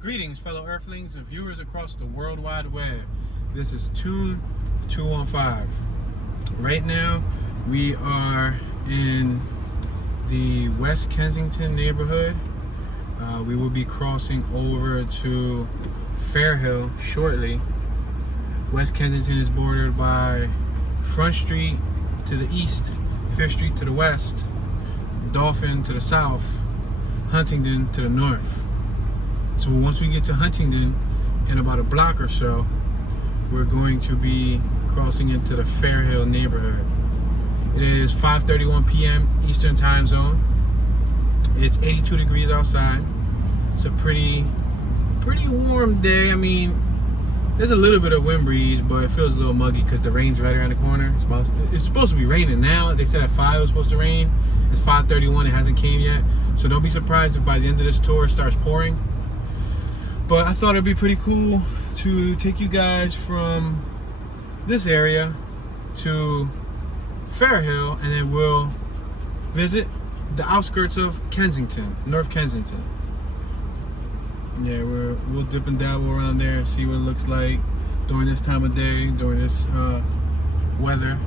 Greetings, fellow Earthlings and viewers across the World Wide Web. This is Tune 215. Right now, we are in the West Kensington neighborhood. We will be crossing over to Fairhill shortly. West Kensington is bordered by Front Street to the east, Fifth Street to the west, Dolphin to the south, Huntington to the north. So once we get to Huntington, in about a block or so, we're going to be crossing into the Fairhill neighborhood. It is 5:31 p.m. Eastern Time Zone. It's 82 degrees outside. It's a pretty warm day. I mean, there's a little bit of wind breeze, but it feels a little muggy because the rain's right around the corner. It's supposed to be raining now. They said at 5 it was supposed to rain. It's 5:31. It hasn't came yet. So don't be surprised if by the end of this tour it starts pouring. But I thought it'd be pretty cool to take you guys from this area to Fairhill, and then we'll visit the outskirts of Kensington, North Kensington. Yeah, we'll dip and dabble around there and see what it looks like during this time of day, during this weather.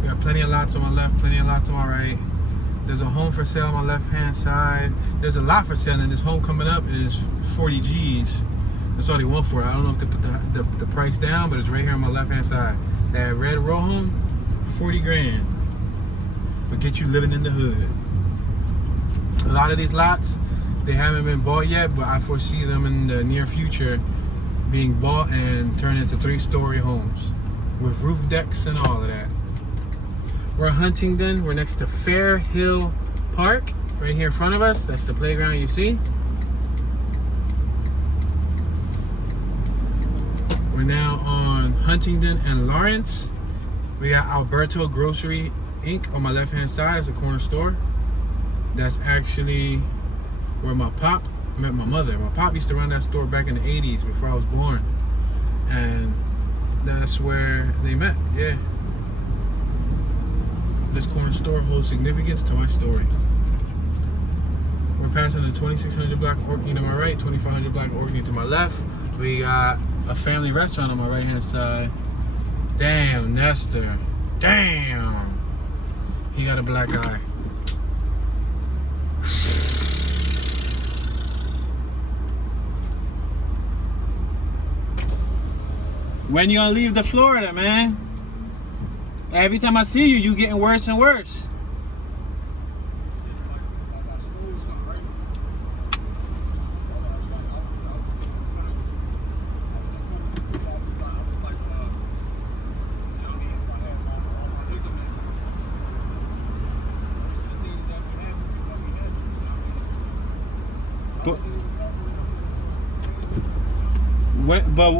We got plenty of lots on my left, plenty of lots on my right. There's a home for sale on my left-hand side. There's a lot for sale, and this home coming up is 40 G's. That's all they want for it. I don't know if they put the price down, but it's right here on my left-hand side. That red row home, 40 grand. Will get you living in the hood. A lot of these lots, they haven't been bought yet, but I foresee them in the near future being bought and turned into 3-story homes with roof decks and all of that. We're in Huntington. We're next to Fairhill Park, right here in front of us. That's the playground you see. We're now on Huntington and Lawrence. We got Alberto Grocery Inc. on my left-hand side. It's a corner store. That's actually where my pop met my mother. My pop used to run that store back in the 80s before I was born. And that's where they met, yeah. This corner store holds significance to my story. We're passing the 2600 block of Orkney to my right, 2500 block of Orkney to my left. We got a family restaurant on my right hand side. Damn, Nestor. Damn. He got a black eye. When you gonna leave the Florida, man? Every time I see you, you getting worse and worse.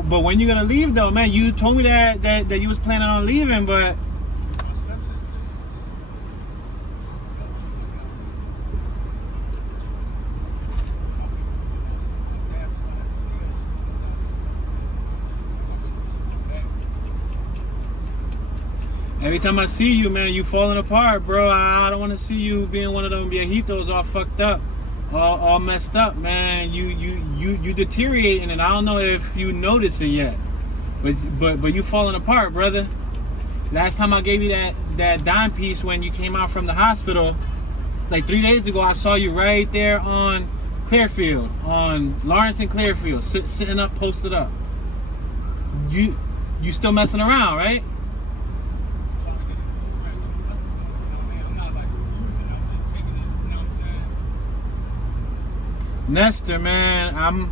But when you gonna leave though, man? You told me that you was planning on leaving, but every time I see you, man, you falling apart, bro. I don't want to see you being one of them viejitos all fucked up, all messed up, man. You deteriorating, and I don't know if you notice it yet, but you falling apart, brother. Last time I gave you that dime piece when you came out from the hospital, like 3 days ago, I saw you right there on Clearfield, on Lawrence and Clearfield, sitting up, posted up. You still messing around, right? Nestor, man, I'm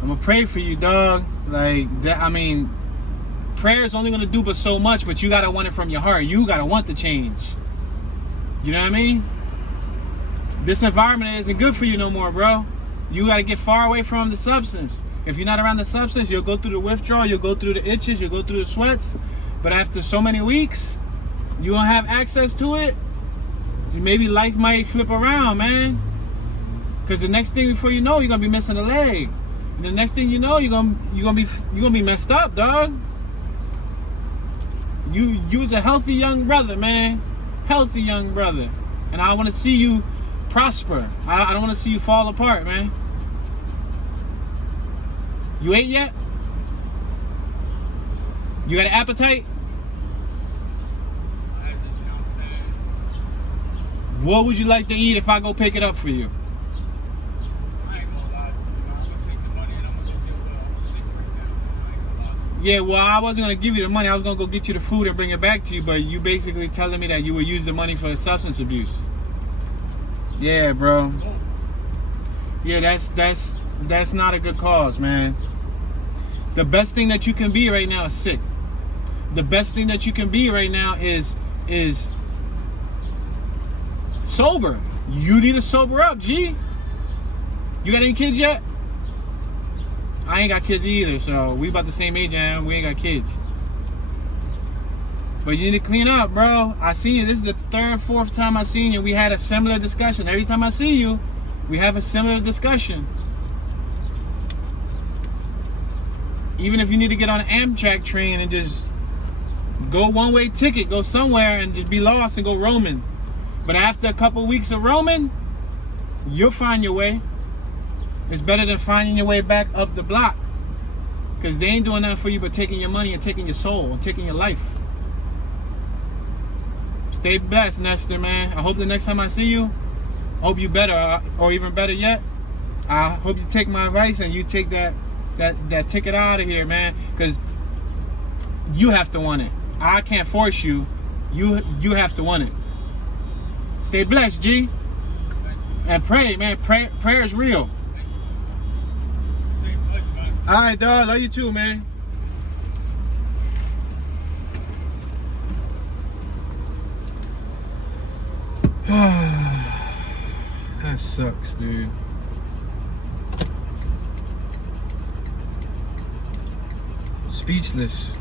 gonna pray for you, dog. Like that. I mean, prayer is only gonna do but so much, but you gotta want it from your heart. You gotta want the change. You know what I mean? This environment isn't good for you no more, bro. You gotta get far away from the substance. If you're not around the substance, you'll go through the withdrawal, you'll go through the itches, you'll go through the sweats. But after so many weeks, you don't have access to it. Maybe life might flip around, man. Because the next thing before you know, you're going to be missing a leg. And the next thing you know, you're gonna be messed up, dog. You was a healthy young brother, man. Healthy young brother. And I want to see you prosper. I don't want to see you fall apart, man. You ate yet? You got an appetite? What would you like to eat if I go pick it up for you? I ain't gonna lie to you. I'm gonna take the money and I'm gonna go get I'm sick right now. I ain't gonna lie to you. Yeah, well, I wasn't gonna give you the money. I was gonna go get you the food and bring it back to you, but you basically telling me that you would use the money for substance abuse. Yeah, bro. Both. Yeah, that's not a good cause, man. The best thing that you can be right now is sick. The best thing that you can be right now is sober. You need to sober up, G. You got any kids yet? I ain't got kids either, so we about the same age, and we ain't got kids. But you need to clean up, bro. I seen you. This is the third, fourth time I seen you. We had a similar discussion. Every time I see you, we have a similar discussion. Even if you need to get on an Amtrak train and just go one-way ticket, go somewhere and just be lost and go roaming. But after a couple weeks of roaming, you'll find your way. It's better than finding your way back up the block. Because they ain't doing nothing for you but taking your money and taking your soul and taking your life. Stay blessed, Nestor, man. I hope the next time I see you, I hope you better, or even better yet, I hope you take my advice and you take that ticket out of here, man. Because you have to want it. I can't force you. You have to want it. Stay blessed, G. And pray, man. Prayer is real. All right, dog. Love you too, man. That sucks, dude. Speechless.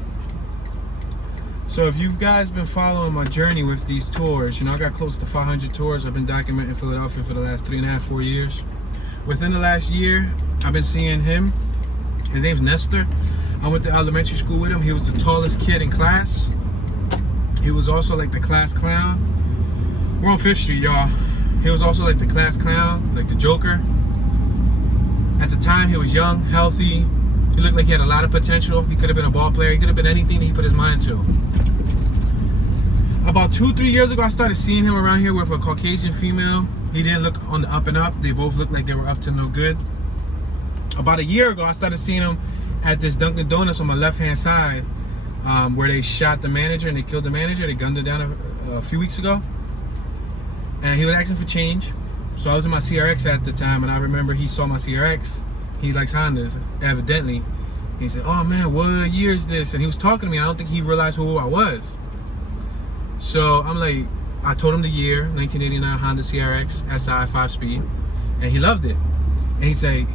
So if you guys been following my journey with these tours, you know, I got close to 500 tours. I've been documenting Philadelphia for the last 3.5, 4 years. Within the last year, I've been seeing him. His name's Nestor. I went to elementary school with him. He was the tallest kid in class. He was also like the class clown. We're on 5th Street, y'all. He was also like the class clown, like the Joker. At the time, he was young, healthy. He looked like he had a lot of potential. He could have been a ball player. He could have been anything that he put his mind to. About 2-3 years ago, I started seeing him around here with a Caucasian female. He didn't look on the up and up. They both looked like they were up to no good. About a year ago, I started seeing him at this Dunkin' Donuts on my left-hand side, where they shot the manager and they killed the manager. They gunned her down a few weeks ago. And he was asking for change. So I was in my CRX at the time, and I remember he saw my CRX. He likes Hondas, evidently. He said, "Oh man, what year is this?" And he was talking to me. I don't think he realized who I was. So I'm like, I told him the year, 1989 Honda CRX SI 5-speed, and he loved it. And he said,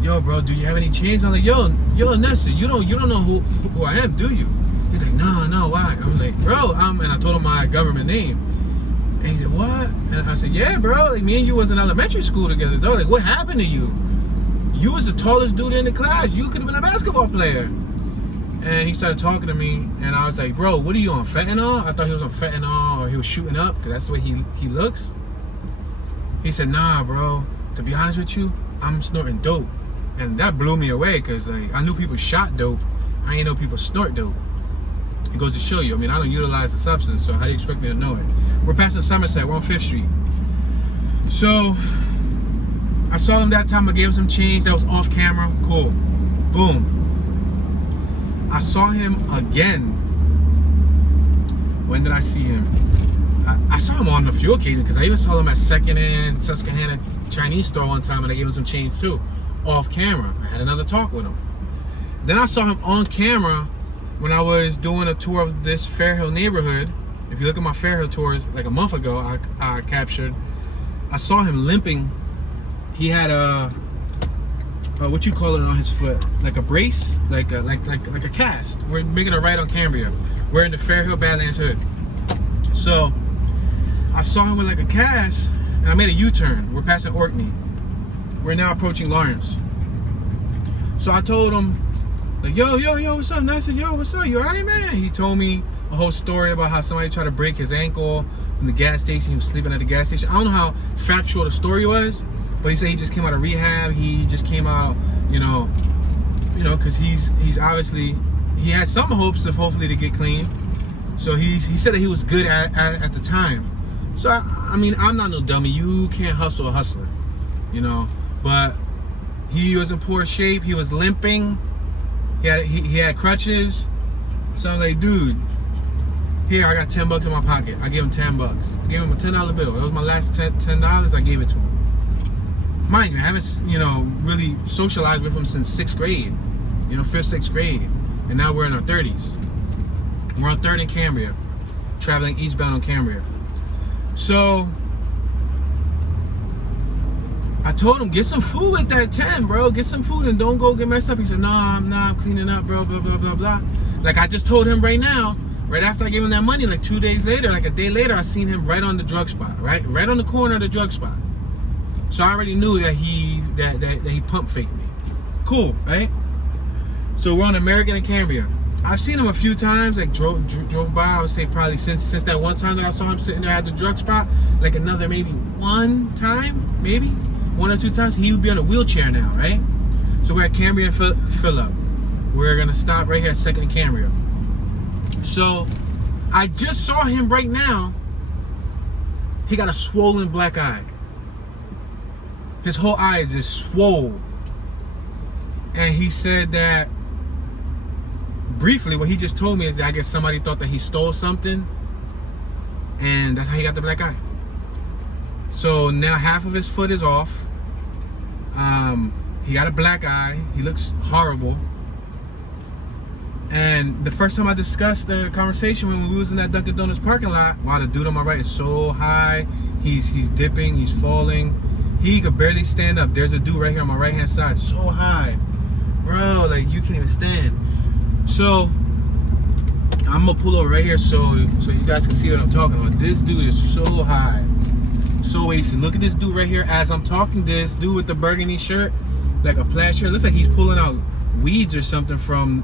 "Yo, bro, do you have any change?" I'm like, "Yo, Nestor, you don't know who I am, do you?" He's like, "No, why?" I'm like, "Bro, and I told him my government name. And he said, "What?" And I said, "Yeah, bro, like me and you was in elementary school together, though. Like, what happened to you? You was the tallest dude in the class. You could have been a basketball player." And he started talking to me, and I was like, "Bro, what are you on, fentanyl?" I thought he was on fentanyl, or he was shooting up, because that's the way he looks. He said, "Nah, bro, to be honest with you, I'm snorting dope." And that blew me away, because like, I knew people shot dope. I ain't know people snort dope. It goes to show you. I mean, I don't utilize the substance, so how do you expect me to know it? We're passing Somerset. We're on 5th Street. So I saw him that time. I gave him some change. That was off camera. Cool. Boom. I saw him again. When did I see him? I saw him on a few occasions, because I even saw him at second-hand Susquehanna Chinese store one time, and I gave him some change too. Off camera. I had another talk with him. Then I saw him on camera when I was doing a tour of this Fairhill neighborhood. If you look at my Fairhill tours, like a month ago, I captured. I saw him limping. He had a what you call it on his foot, like a brace, like a cast. We're making a right on Cambria. We're in the Fairhill Badlands Hood. So I saw him with like a cast, and I made a U-turn. We're passing Orkney. We're now approaching Lawrence. So I told him, like, yo, what's up? And I said, yo, what's up? You all right, man? He told me a whole story about how somebody tried to break his ankle in the gas station. He was sleeping at the gas station. I don't know how factual the story was, but he said he just came out of rehab. He just came out, because he's obviously, he had some hopes of hopefully to get clean. So he said that he was good at the time. So I mean, I'm not no dummy. You can't hustle a hustler, But he was in poor shape. He was limping. He had crutches. So I'm like, dude, here, I got $10 in my pocket. I gave him $10. I gave him a $10 bill. That was my last $10. I gave it to him. Mind you, I haven't, really socialized with him since 6th grade. 5th, 6th grade. And now we're in our 30s. We're on 3rd and Cambria. Traveling eastbound on Cambria. So I told him, get some food with that 10, bro. Get some food and don't go get messed up. He said, no, I'm cleaning up, bro, blah, blah, blah, blah. Like I just told him right now, right after I gave him that money, like 2 days later, like a day later, I seen him right on the drug spot, right on the corner of the drug spot. So I already knew that he pump faked me. Cool, right? So we're on American and Cambria. I've seen him a few times, like drove by. I would say probably since that one time that I saw him sitting there at the drug spot, like another maybe one time, maybe 1 or 2 times. He would be on a wheelchair now, right? So we're at Cambria and Phillip. We're gonna stop right here at 2nd and Cambria. So I just saw him right now. He got a swollen black eye. His whole eye is just swole. And he said that briefly, what he just told me is that I guess somebody thought that he stole something, and that's how he got the black eye. So now half of his foot is off. He got a black eye. He looks horrible. And the first time I discussed the conversation when we was in that Dunkin' Donuts parking lot, wow, the dude on my right is so high. He's dipping, he's falling. He could barely stand up. There's a dude right here on my right hand side, so high. Bro, like you can't even stand. So I'm gonna pull over right here so you guys can see what I'm talking about. This dude is so high, so wasted. Look at this dude right here as I'm talking. This dude with the burgundy shirt, like a plaid shirt, looks like he's pulling out weeds or something from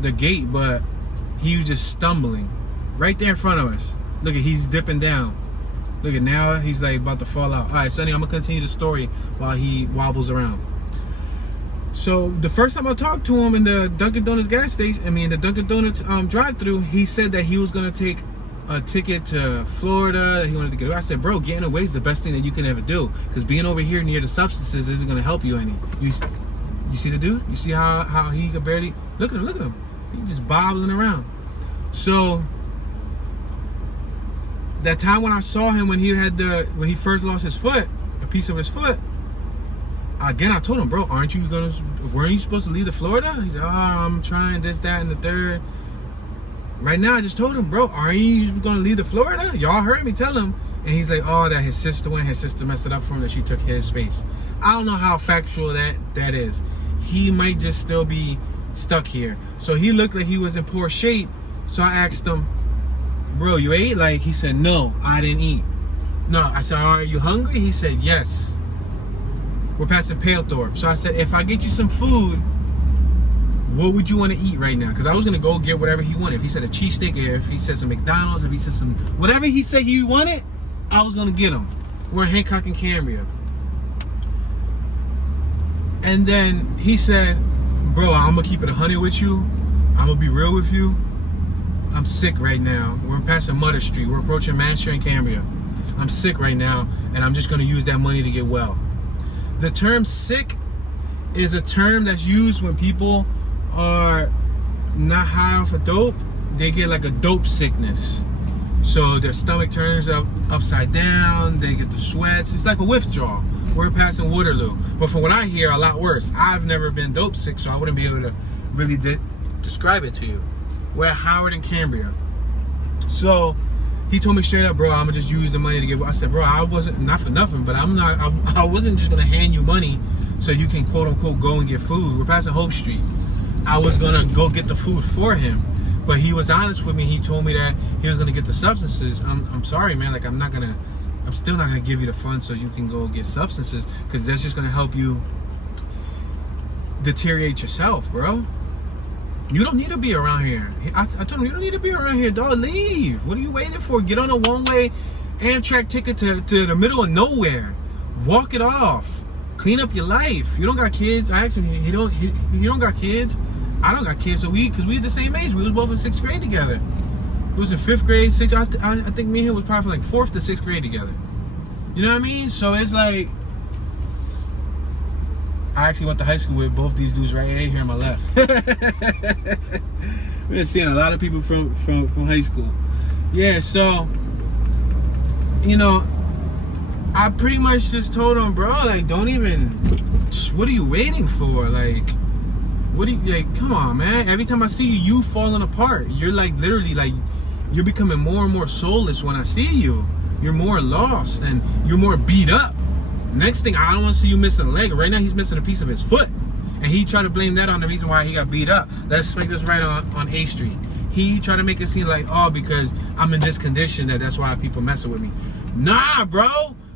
the gate, but he was just stumbling right there in front of us. Look at, he's dipping down. Look at, now he's like about to fall out. All right, Sonny, I'm gonna continue the story while he wobbles around. So the first time I talked to him in the Dunkin' Donuts gas station, the Dunkin' Donuts drive-through, he said that he was gonna take a ticket to Florida. He wanted to get away. I said, bro, getting away is the best thing that you can ever do, because being over here near the substances isn't gonna help you any. You see the dude? You see how he could barely look at him. He's just bobbling around. So that time when I saw him when he first lost his foot, a piece of his foot, again I told him, bro, weren't you supposed to leave to Florida? He said, oh, I'm trying this, that, and the third. Right now I just told him, bro, aren't you gonna leave to Florida? Y'all heard me tell him. And he's like, oh, that his sister messed it up for him, that she took his space. I don't know how factual that is. He might just still be stuck here. So he looked like he was in poor shape. So I asked him, bro, you ate? Like, he said, no, I didn't eat. No, I said, are you hungry? He said, yes. We're passing Palethorpe. So I said, if I get you some food, what would you want to eat right now? Because I was going to go get whatever he wanted. If he said a cheesesteak, if he said some McDonald's, if he said some, whatever he said he wanted, I was going to get him. We're in Hancock and Cambria. And then he said, bro, I'm going to keep it 100 with you. I'm going to be real with you. I'm sick right now. We're passing Mutter Street. We're approaching Manchester and Cambria. I'm sick right now, and I'm just going to use that money to get well. The term sick is a term that's used when people are not high off of dope. They get like a dope sickness. So their stomach turns upside down. They get the sweats. It's like a withdrawal. We're passing Waterloo. But from what I hear, a lot worse. I've never been dope sick, so I wouldn't be able to really describe it to you. We're at Howard and Cambria. So he told me straight up, bro, I'm gonna just use the money to get. I said, bro, I wasn't, not for nothing, but I wasn't just gonna hand you money so you can quote unquote go and get food. We're passing Hope Street. I was gonna go get the food for him, but he was honest with me. He told me that he was gonna get the substances. I'm sorry, man. Like, I'm still not gonna give you the funds so you can go get substances, because that's just gonna help you deteriorate yourself, bro. You don't need to be around here. I told him, you don't need to be around here, dog. Leave. What are you waiting for? Get on a one-way Amtrak ticket to the middle of nowhere. Walk it off. Clean up your life. You don't got kids. I asked him, he don't got kids. I don't got kids, so because we the same age. We was both in 6th grade together. It was in 5th grade, 6th. I think me and him was probably like 4th to 6th grade together. You know what I mean? So it's like, I actually went to high school with both these dudes right here on my left. We're seeing a lot of people from high school. Yeah, so, you know, I pretty much just told him, bro, like, don't even, what are you waiting for? Like, what are you, like, come on, man. Every time I see you, you falling apart. You're like, literally, like, you're becoming more and more soulless when I see you. You're more lost and you're more beat up. Next thing, I don't want to see you missing a leg. Right now, he's missing a piece of his foot. And he tried to blame that on the reason why he got beat up. Let's make this right on A Street. He tried to make it seem like, oh, because I'm in this condition, that's why people messing with me. Nah, bro.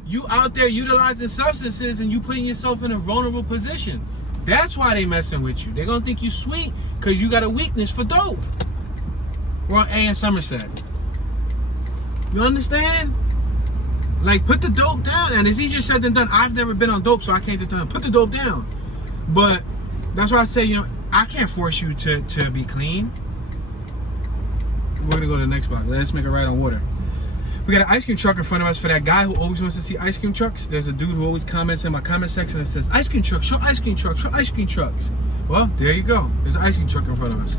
You out there utilizing substances and you putting yourself in a vulnerable position. That's why they messing with you. They're going to think you sweet because you got a weakness for dope. We're on A in Somerset. You understand? Like, put the dope down. And it's easier said than done. I've never been on dope, so I can't just tell him, put the dope down. But that's why I say, you know, I can't force you to be clean. We're going to go to the next block. Let's make a right on Water. We got an ice cream truck in front of us. For that guy who always wants to see ice cream trucks, there's a dude who always comments in my comment section that says, ice cream trucks, show ice cream trucks, show ice cream trucks. Well, there you go. There's an ice cream truck in front of us.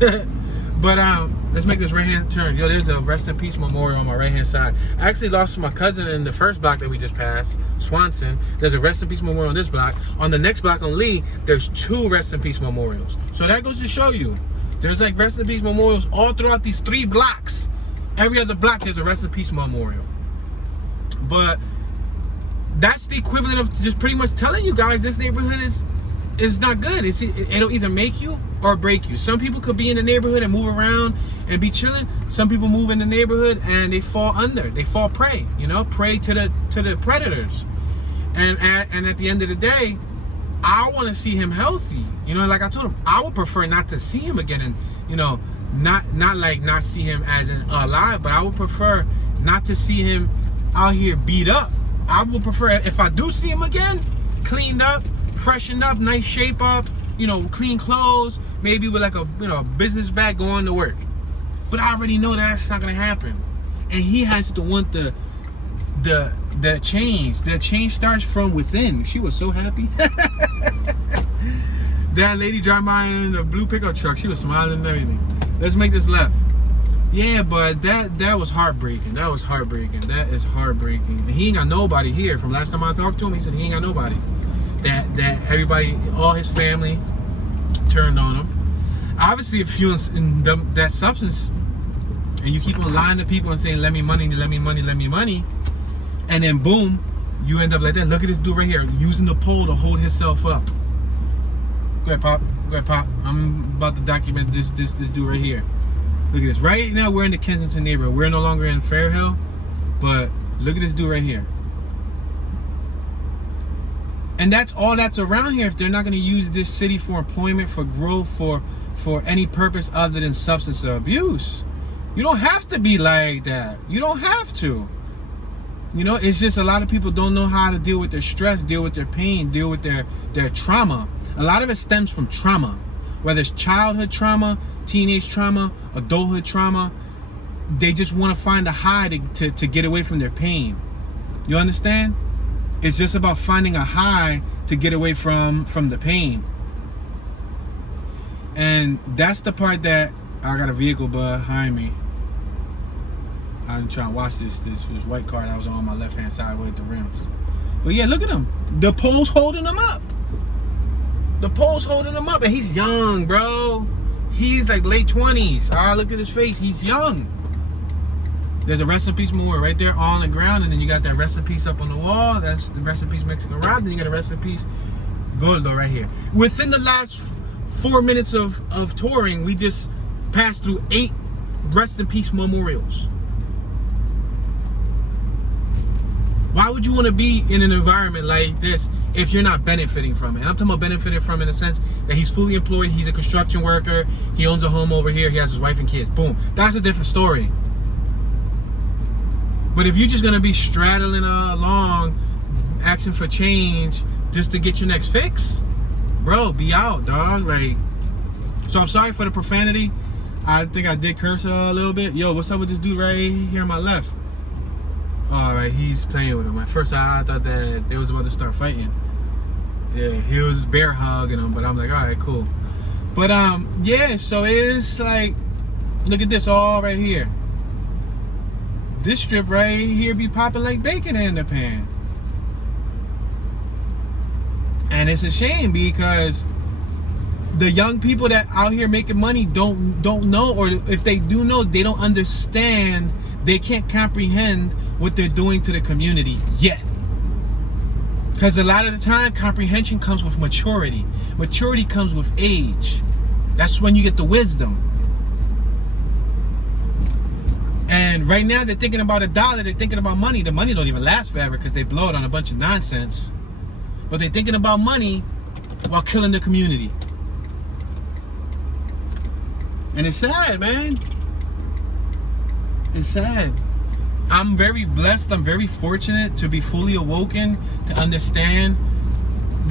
But let's make this right-hand turn. Yo, there's a rest in peace memorial on my right-hand side. I actually lost my cousin in the first block that we just passed, Swanson. There's a rest in peace memorial on this block. On the next block on Lee, there's 2 rest in peace memorials. So that goes to show you, there's like rest in peace memorials all throughout these 3 blocks. Every other block, there's a rest in peace memorial. But that's the equivalent of just pretty much telling you guys this neighborhood is not good. It'll either make you or break you. Some people could be in the neighborhood and move around and be chilling. Some people move in the neighborhood and they fall under. They fall prey, you know, prey to the predators. And at the end of the day, I want to see him healthy. You know, like I told him, I would prefer not to see him again, and you know, not see him as an alive, but I would prefer not to see him out here beat up. I would prefer, if I do see him again, cleaned up, freshened up, nice shape up, you know, clean clothes, maybe with like a, you know, business bag going to work. But I already know that's not gonna happen. And he has to want the change. The change starts from within. She was so happy. That lady driving by in the blue pickup truck, she was smiling and everything. Let's make this left. Yeah, but that was heartbreaking. That was heartbreaking. That is heartbreaking. And he ain't got nobody here. From last time I talked to him, he said he ain't got nobody. That everybody, all his family turned on him. Obviously, if you're in that substance and you keep on lying to people and saying, let me money, let me money, let me money, and then boom, you end up like that. Look at this dude right here, using the pole to hold himself up. Go ahead, Pop. Go ahead, Pop. I'm about to document this dude right here. Look at this. Right now, we're in the Kensington neighborhood. We're no longer in Fairhill, but look at this dude right here. And that's all that's around here. If they're not going to use this city for employment, for growth, for any purpose other than substance abuse. You don't have to be like that. You don't have to. You know, it's just a lot of people don't know how to deal with their stress, deal with their pain, deal with their trauma. A lot of it stems from trauma. Whether it's childhood trauma, teenage trauma, adulthood trauma. They just want to find a high to get away from their pain. You understand? It's just about finding a high to get away from the pain. And that's the part that I got a vehicle behind me. I'm trying to watch this white car that was on my left hand side with the rims. But yeah, look at him. The pole's holding him up. The pole's holding him up, and he's young, bro. He's like late 20s. Ah, look at his face. He's young. There's a rest in peace memorial right there on the ground, and then you got that rest in peace up on the wall. That's the rest in peace Mexican rap. Then you got a rest in peace Gordo right here. Within the last 4 minutes of touring, we just passed through 8 rest in peace memorials. Why would you want to be in an environment like this if you're not benefiting from it. And I'm talking about benefiting from it in the sense that he's fully employed, he's a construction worker, he owns a home over here, he has his wife and kids. Boom. That's a different story. But if you're just gonna be straddling along, asking for change just to get your next fix, bro, be out, dog. Like, so I'm sorry for the profanity. I think I did curse a little bit. Yo, what's up with this dude right here on my left? All right, he's playing with him. At first, I thought that they was about to start fighting. Yeah, he was bear hugging him, but I'm like, all right, cool. But yeah, so it's like, look at this all right here. This strip right here be popping like bacon in the pan. And it's a shame because the young people that out here making money don't know, or if they do know, they don't understand, they can't comprehend what they're doing to the community yet. Because a lot of the time, comprehension comes with maturity. Maturity comes with age. That's when you get the wisdom. And right now, they're thinking about $1. They're thinking about money. The money don't even last forever because they blow it on a bunch of nonsense. But they're thinking about money while killing the community. And it's sad, man. It's sad. I'm very blessed. I'm very fortunate to be fully awoken, to understand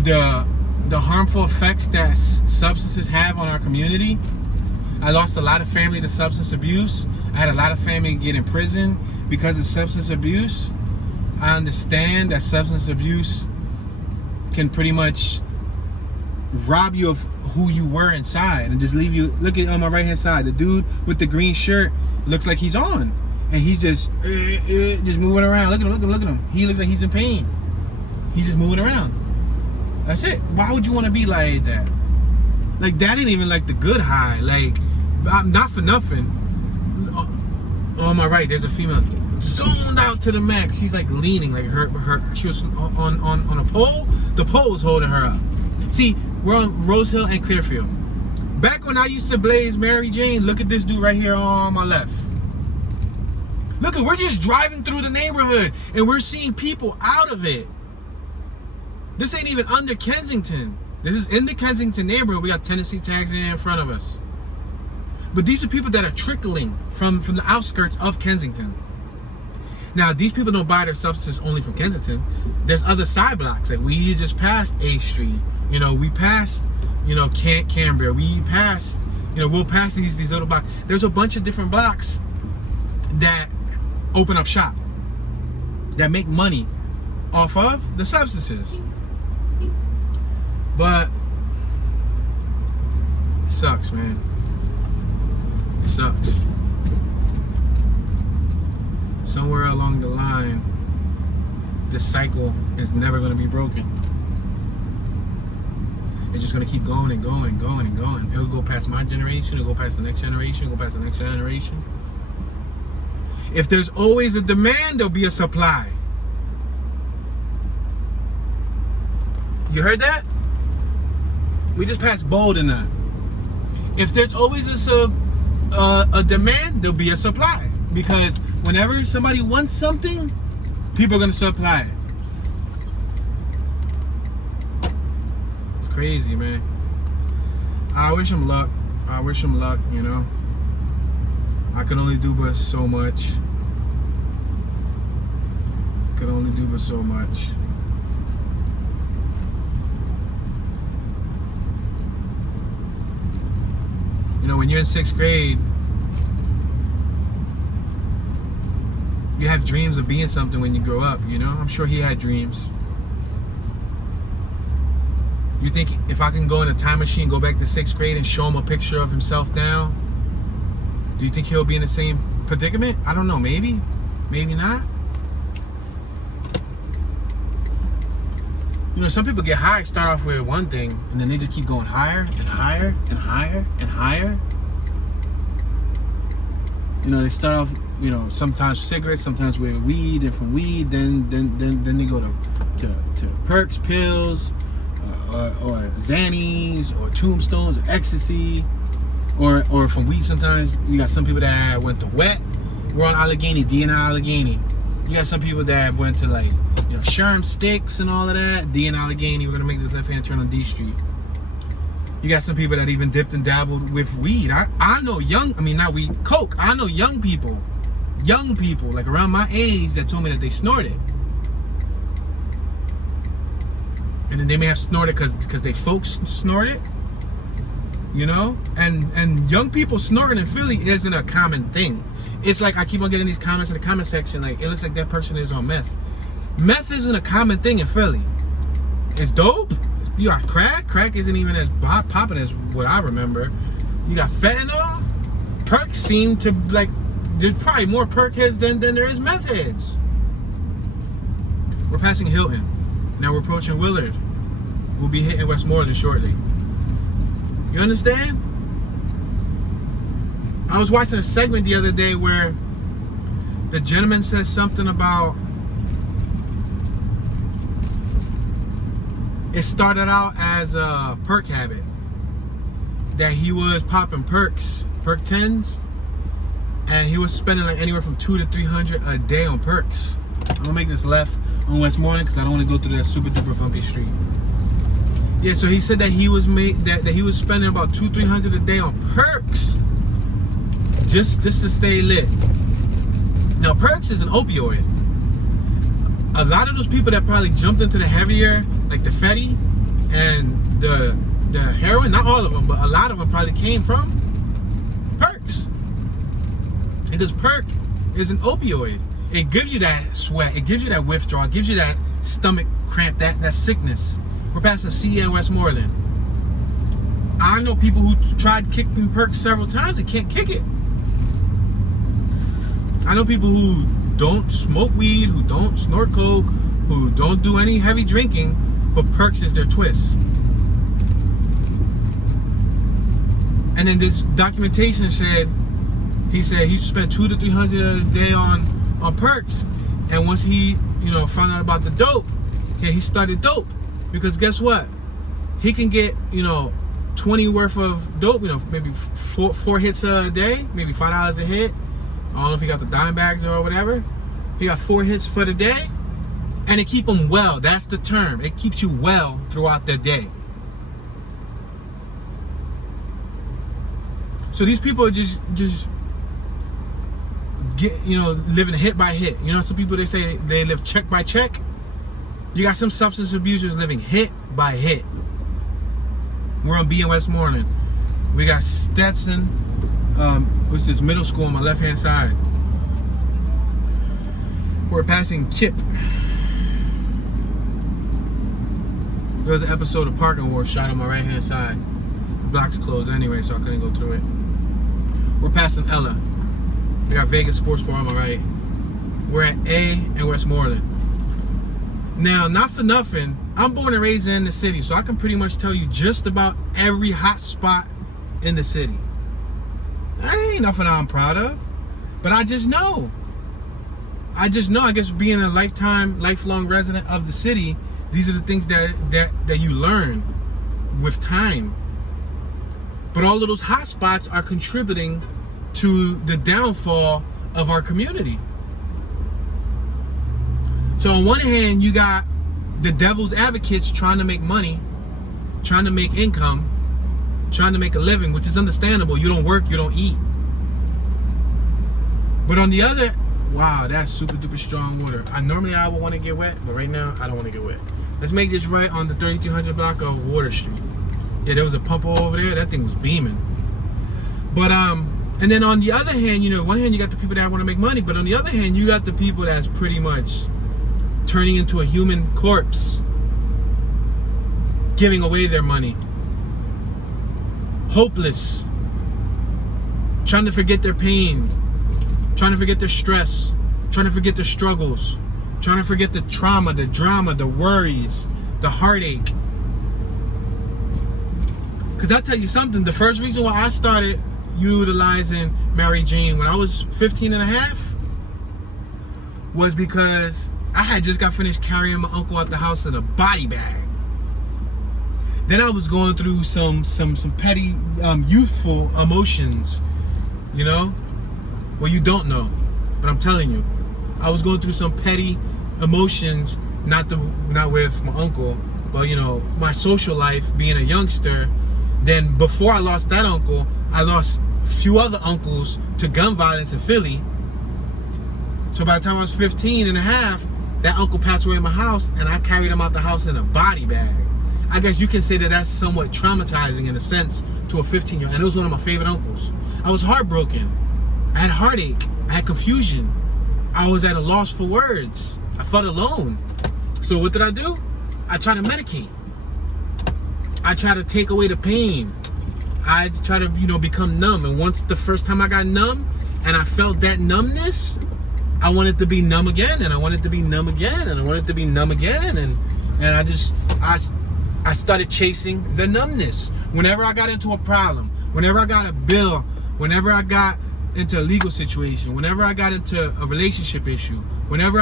the harmful effects that substances have on our community. I lost a lot of family to substance abuse. I had a lot of family get in prison because of substance abuse. I understand that substance abuse can pretty much rob you of who you were inside and just leave you. Look at on my right hand side, the dude with the green shirt looks like he's on, and he's just moving around. Look at him. He looks like he's in pain. He's just moving around. That's it. Why would you want to be like that? Like, that ain't even like the good high. Like, not for nothing. On my right, there's a female zoned out to the max. She's like leaning, like she was on a pole. The pole was holding her up. See, we're on Rose Hill and Clearfield. Back when I used to blaze Mary Jane, look at this dude right here on my left. Look, we're just driving through the neighborhood and we're seeing people out of it. This ain't even under Kensington. This is in the Kensington neighborhood. We got Tennessee tags in front of us. But these are people that are trickling from the outskirts of Kensington. Now, these people don't buy their substances only from Kensington. There's other side blocks. Like, we just passed A Street. You know, we passed, you know, Canberra. We passed, you know, we'll pass these other blocks. There's a bunch of different blocks that open up shop, that make money off of the substances. But it sucks, man. It sucks. Somewhere along the line, this cycle is never going to be broken. It's just going to keep going and going and going and going. It'll go past my generation, it'll go past the next generation, it'll go past the next generation. If there's always a demand, there'll be a supply. You heard that? We just passed bold in that. If there's always a demand, there'll be a supply. Because whenever somebody wants something, people are going to supply it. It's crazy, man. I wish him luck. I wish him luck, you know. I could only do but so much. Could only do but so much. You know, when you're in 6th grade, you have dreams of being something when you grow up, you know? I'm sure he had dreams. You think if I can go in a time machine, go back to 6th grade and show him a picture of himself now, do you think he'll be in the same predicament? I don't know, maybe. Maybe not. You know, some people get high, start off with one thing, and then they just keep going higher and higher and higher and higher. You know, they start off, you know, sometimes with cigarettes, sometimes with weed, and from weed, then they go to perks, pills, or Xannies, or tombstones, or ecstasy, or from weed. Sometimes you got some people that went to wet. We're on Allegheny, D&I Allegheny. You got some people that went to, like, Sherm Sticks and all of that. D and Allegheny, we're gonna make this left-hand turn on D Street. You got some people that even dipped and dabbled with weed. I know not weed, coke. I know young people, like around my age, that told me that they snorted. And then they may have snorted because they folks snorted, and young people snorting in Philly isn't a common thing. It's like I keep on getting these comments in the comment section, like it looks like that person is on meth. Meth isn't a common thing in Philly. It's dope. You got crack. Crack isn't even as popping as what I remember. You got fentanyl. Perks seem to like. There's probably more perk heads than there is meth heads. We're passing Hilton. Now we're approaching Willard. We'll be hitting Westmoreland shortly. You understand? I was watching a segment the other day where the gentleman says something about it started out as a perk habit. That he was popping perk 10s, and he was spending like anywhere from $200 to $300 a day on perks. I'm gonna make this left on Westmoreland because I don't want to go through that super duper bumpy street. Yeah, so he said that he was that he was spending about $200-300 a day on perks, just to stay lit. Now perks is an opioid. A lot of those people that probably jumped into the heavier, like the Fetty and the heroin, not all of them, but a lot of them probably came from perks. Because perk is an opioid. It gives you that sweat, it gives you that withdrawal, it gives you that stomach cramp, that sickness. We're passing CA in Westmoreland. I know people who tried kicking perks several times and can't kick it. I know people who don't smoke weed, who don't snort coke, who don't do any heavy drinking, but perks is their twist. And then this documentation said he spent $200 to $300 a day on perks, and once he found out about the dope, he started dope. Because guess what? He can get 20 worth of dope, maybe four hits a day, maybe $5 a hit. I don't know if he got the dime bags or whatever. He got 4 hits for the day, and it keep him well. That's the term. It keeps you well throughout the day. So these people are just get living hit by hit. Some people, they say they live check by check. You got some substance abusers living hit by hit. We're on B in Westmoreland. We got Stetson, what's this, middle school on my left hand side. We're passing Kip. There was an episode of Parking Wars shot on my right hand side. The block's closed anyway, so I couldn't go through it. We're passing Ella. We got Vegas Sports Bar on my right. We're at A in Westmoreland. Now, not for nothing, I'm born and raised in the city, so I can pretty much tell you just about every hot spot in the city. That ain't nothing I'm proud of, but I just know. I guess being a lifelong resident of the city, these are the things that you learn with time. But all of those hot spots are contributing to the downfall of our community. So on one hand, you got the devil's advocates trying to make money, trying to make income, trying to make a living, which is understandable. You don't work, you don't eat. But on the other, wow, that's super duper strong water. Normally I would want to get wet, but right now I don't want to get wet. Let's make this right on the 3300 block of Water Street. Yeah, there was a pump over there. That thing was beaming. But and then on the other hand, one hand you got the people that want to make money, but on the other hand, you got the people that's pretty much turning into a human corpse, giving away their money, hopeless, trying to forget their pain, trying to forget their stress, trying to forget their struggles, trying to forget the trauma, the drama, the worries, the heartache. Because I'll tell you something, the first reason why I started utilizing Mary Jane when I was 15 and a half was because I had just got finished carrying my uncle out the house in a body bag. Then I was going through some petty youthful emotions, well, you don't know, but I'm telling you, I was going through some petty emotions not with my uncle, but you know, my social life being a youngster. Then before I lost that uncle, I lost a few other uncles to gun violence in Philly. So by the time I was 15 and a half, that uncle passed away in my house, and I carried him out the house in a body bag. I guess you can say that that's somewhat traumatizing in a sense to a 15-year-old. And it was one of my favorite uncles. I was heartbroken. I had heartache. I had confusion. I was at a loss for words. I felt alone. So what did I do? I tried to medicate. I tried to take away the pain. I tried to, you know, become numb. And once the first time I got numb and I felt that numbness, I wanted to be numb again, and I wanted to be numb again, and I wanted to be numb again, and I started chasing the numbness. Whenever I got into a problem, whenever I got a bill, whenever I got into a legal situation, whenever I got into a relationship issue, whenever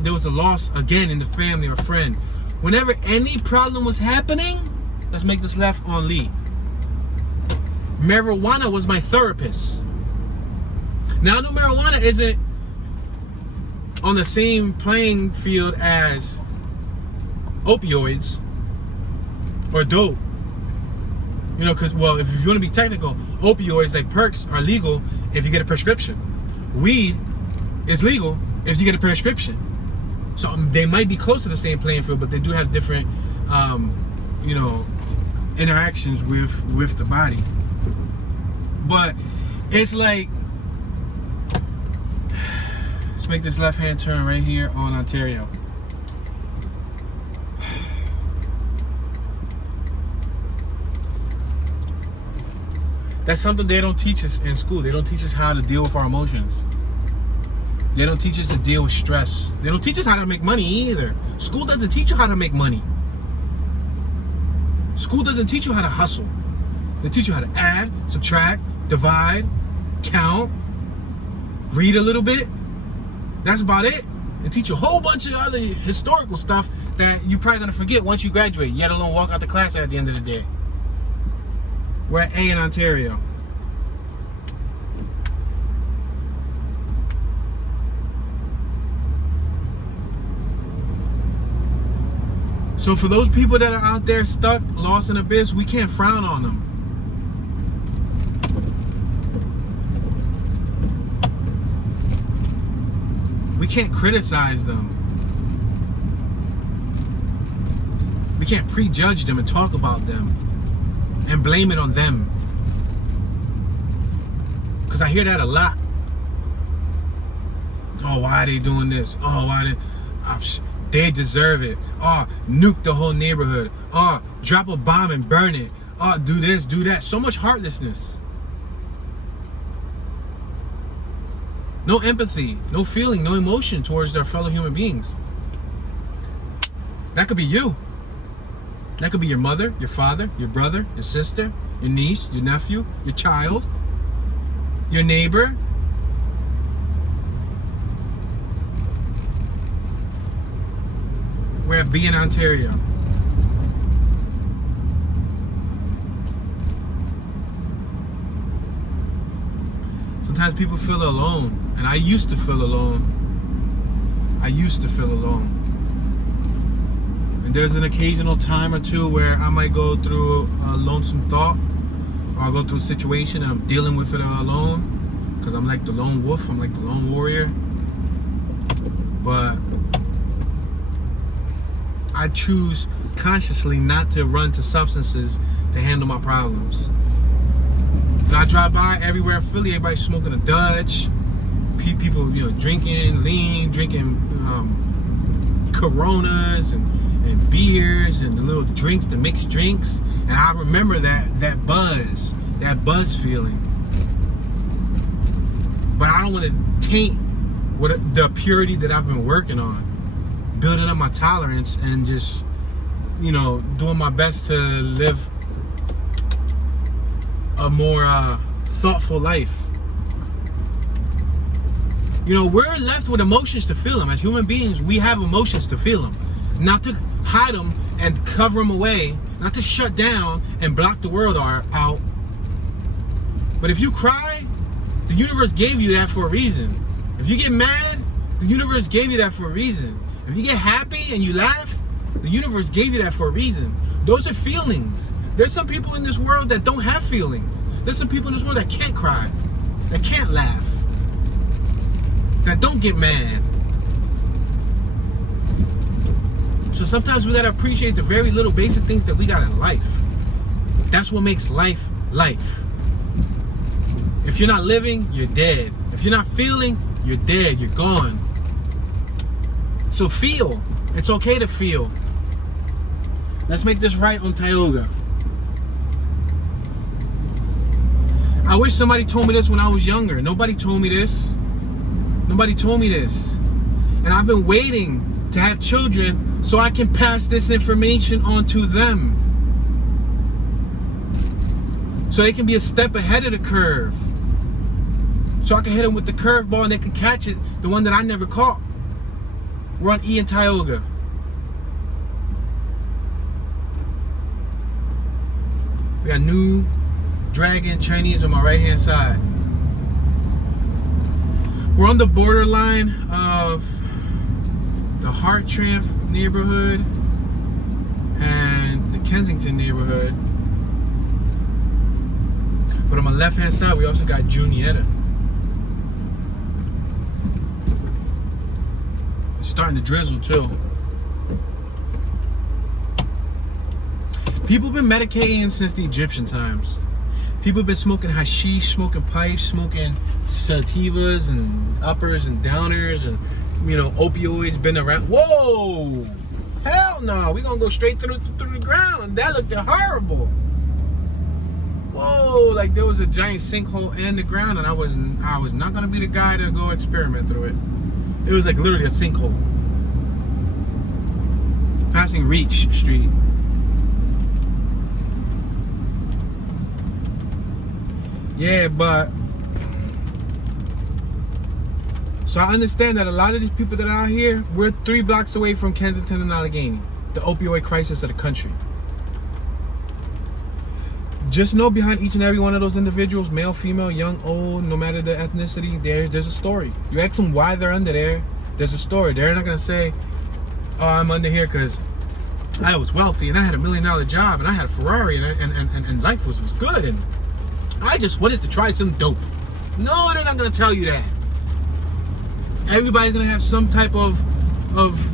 there was a loss again in the family or friend, whenever any problem was happening, let's make this left on Lee. Marijuana was my therapist. Now I know marijuana isn't on the same playing field as opioids or dope. You know, because, well, if you want to be technical, opioids like perks are legal if you get a prescription. Weed is legal if you get a prescription. So they might be close to the same playing field, but they do have different, you know, interactions with the body. But it's like, let's make this left-hand turn right here on Ontario. That's something they don't teach us in school. They don't teach us how to deal with our emotions. They don't teach us to deal with stress. They don't teach us how to make money either. School doesn't teach you how to make money. School doesn't teach you how to hustle. They teach you how to add, subtract, divide, count, read a little bit. That's about it. They teach you a whole bunch of other historical stuff that you're probably gonna forget once you graduate, yet alone walk out the class at the end of the day. We're at A in Ontario. So for those people that are out there stuck, lost in abyss, we can't frown on them. We can't criticize them. We can't prejudge them and talk about them and blame it on them. Because I hear that a lot. Oh, why are they doing this? Oh, why they deserve it. Oh, nuke the whole neighborhood. Oh, drop a bomb and burn it. Oh, do this, do that. So much heartlessness. No empathy, no feeling, no emotion towards their fellow human beings. That could be you. That could be your mother, your father, your brother, your sister, your niece, your nephew, your child, your neighbor. We're at B in Ontario. Sometimes people feel alone, and I used to feel alone. And there's an occasional time or two where I might go through a lonesome thought, or I'll go through a situation and I'm dealing with it alone, because I'm like the lone wolf, I'm like the lone warrior. But I choose consciously not to run to substances to handle my problems. And I drive by everywhere in Philly, everybody's smoking a Dutch. People, you know, drinking lean, drinking Coronas and beers and the little drinks, the mixed drinks. And I remember that buzz feeling. But I don't want to taint the purity that I've been working on, building up my tolerance and just, you know, doing my best to live a more thoughtful life. You know, we're left with emotions to feel them. As human beings, we have emotions to feel them. Not to hide them and cover them away. Not to shut down and block the world out. But if you cry, the universe gave you that for a reason. If you get mad, the universe gave you that for a reason. If If you get happy and you laugh, the universe gave you that for a reason. Those are feelings. There's some people in this world that don't have feelings. There's some people in this world that can't cry, that can't laugh, that don't get mad. So sometimes we gotta appreciate the very little basic things that we got in life. That's what makes life life. If you're not living, you're dead. If you're not feeling, you're dead, you're gone. So feel. It's okay to feel. Let's make this right on Tioga. I wish somebody told me this when I was younger. Nobody told me this. Nobody told me this. And I've been waiting to have children so I can pass this information on to them. So they can be a step ahead of the curve. So I can hit them with the curveball and they can catch it, the one that I never caught. We're on E in Tioga. We got New Dragon Chinese on my right hand side. We're on the borderline of the Hartranft neighborhood and the Kensington neighborhood. But on my left hand side, we also got Junietta. It's starting to drizzle too. People have been medicating since the Egyptian times. People have been smoking hashish, smoking pipes, smoking sativas and uppers and downers and, you know, opioids been around. Whoa! Hell no! We're gonna go straight through the ground. That looked horrible. Whoa! Like there was a giant sinkhole in the ground, and I was not gonna be the guy to go experiment through it. It was like literally a sinkhole. Passing Reach Street. Yeah, but so I understand that a lot of these people that are out here, we're 3 blocks away from Kensington and Allegheny, the opioid crisis of the country. Just know behind each and every one of those individuals, male, female, young, old, no matter the ethnicity, there's a story. You ask them why they're under there, there's a story. They're not gonna say, oh, I'm under here because I was wealthy and I had $1 million job and I had a Ferrari and life was good and I just wanted to try some dope. No, they're not gonna tell you that. Everybody's gonna have some type of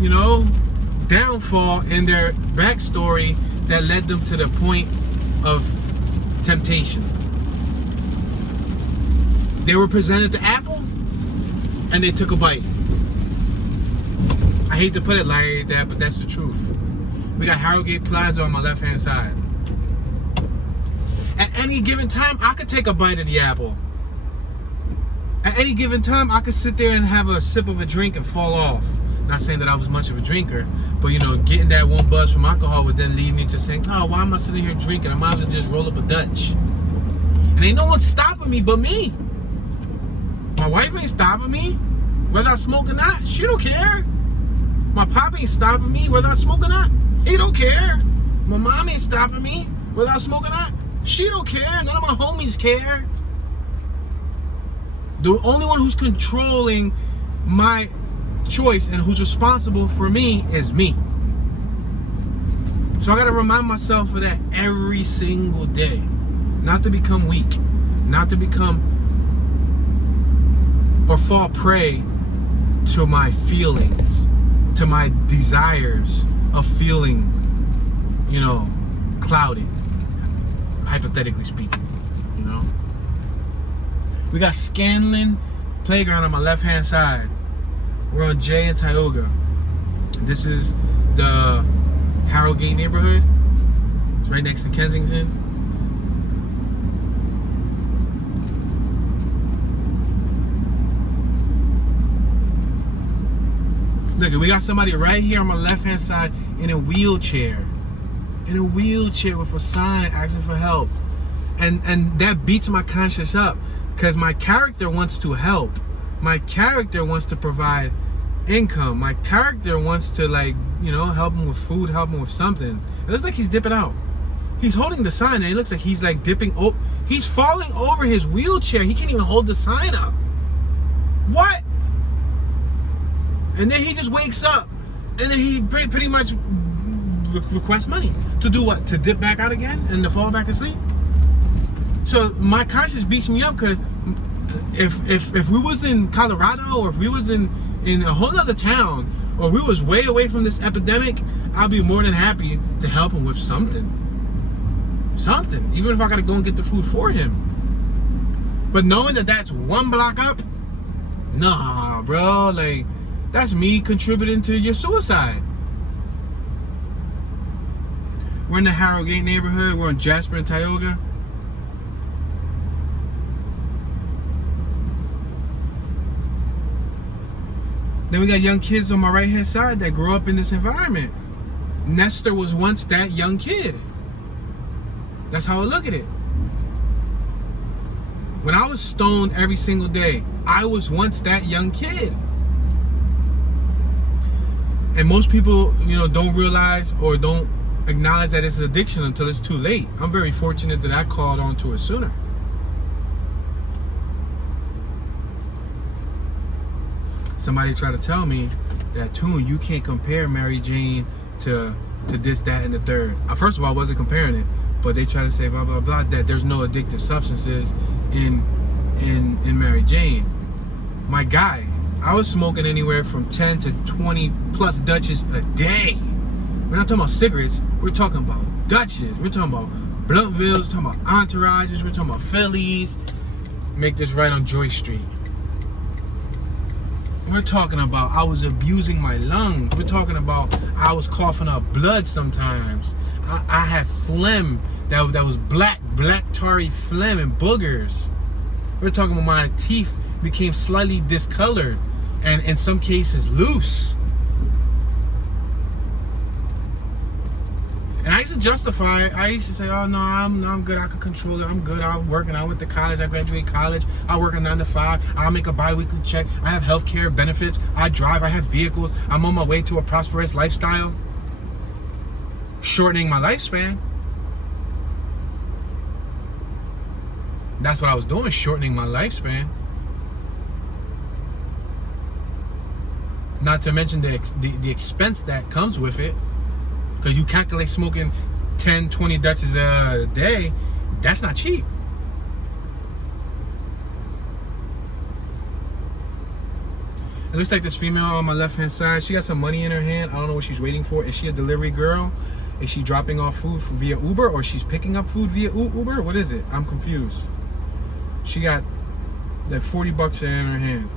you know, downfall in their backstory that led them to the point of temptation. They were presented the apple and they took a bite. I hate to put it like that, but that's the truth. We got Harrogate Plaza on my left hand side. At any given time, I could take a bite of the apple. At any given time, I could sit there and have a sip of a drink and fall off. Not saying that I was much of a drinker, but you know, getting that one buzz from alcohol would then lead me to saying, oh, why am I sitting here drinking? I might as well just roll up a Dutch. And ain't no one stopping me but me. My wife ain't stopping me, whether I smoke or not. She don't care. My pop ain't stopping me, whether I smoke or not. He don't care. My mom ain't stopping me, whether I smoke or not. She don't care. None of my homies care. The only one who's controlling my choice and who's responsible for me is me. So I gotta remind myself of that every single day. Not to become weak. Not to become or fall prey to my feelings, to my desires of feeling, you know, clouded. Hypothetically speaking, you know. We got Scanlon Playground on my left hand side. We're on J and Tioga. This is the Harrogate neighborhood. It's right next to Kensington. Look, we got somebody right here on my left hand side in a wheelchair. In a wheelchair with a sign asking for help. And that beats my conscience up because my character wants to help. My character wants to provide income. My character wants to, like, you know, help him with food, help him with something. It looks like he's dipping out. He's holding the sign and it looks like he's like dipping. Oh, he's falling over his wheelchair. He can't even hold the sign up. What? And then he just wakes up And then he pretty much requests money to do what? To dip back out again and to fall back asleep. So my conscience beats me up, because if we was in Colorado, or if we was in a whole other town, or we was way away from this epidemic, I'll be more than happy to help him with something. Even if I gotta go and get the food for him. But knowing that that's one block up, nah, bro, like, that's me contributing to your suicide. We're in the Harrogate neighborhood. We're on Jasper and Tioga. Then we got young kids on my right hand side that grew up in this environment. Nestor was once that young kid. That's how I look at it. When I was stoned every single day, I was once that young kid. And most people, don't realize or don't acknowledge that it's an addiction until it's too late. I'm very fortunate that I called on to it sooner. Somebody tried to tell me that, Toon, you can't compare Mary Jane to this, that, and the third. First of all, I wasn't comparing it, but they try to say blah blah blah, that there's no addictive substances in Mary Jane. My guy, I was smoking anywhere from 10 to 20 plus Dutches a day. We're not talking about cigarettes, we're talking about Dutches, we're talking about Bluntville's, we're talking about Entourages, we're talking about Phillies. Make this right on Joy Street. We're talking about I was abusing my lungs. We're talking about I was coughing up blood sometimes. I had phlegm that was black tarry phlegm and boogers. We're talking about my teeth became slightly discolored and in some cases loose. And I used to justify it. I used to say, oh no, I'm good, I can control it, I'm good, I'm working, I went to college, I graduated college, I work a 9 to 5, I'll make a bi-weekly check, I have health care benefits, I drive, I have vehicles, I'm on my way to a prosperous lifestyle. Shortening my lifespan. That's what I was doing, shortening my lifespan. Not to mention the expense that comes with it. Because you calculate smoking 10, 20 Dutches a day, that's not cheap. It looks like this female on my left hand side, she got some money in her hand. I don't know what she's waiting for. Is she a delivery girl? Is she dropping off food via Uber, or she's picking up food via Uber? What is it? I'm confused. She got like 40 bucks in her hand.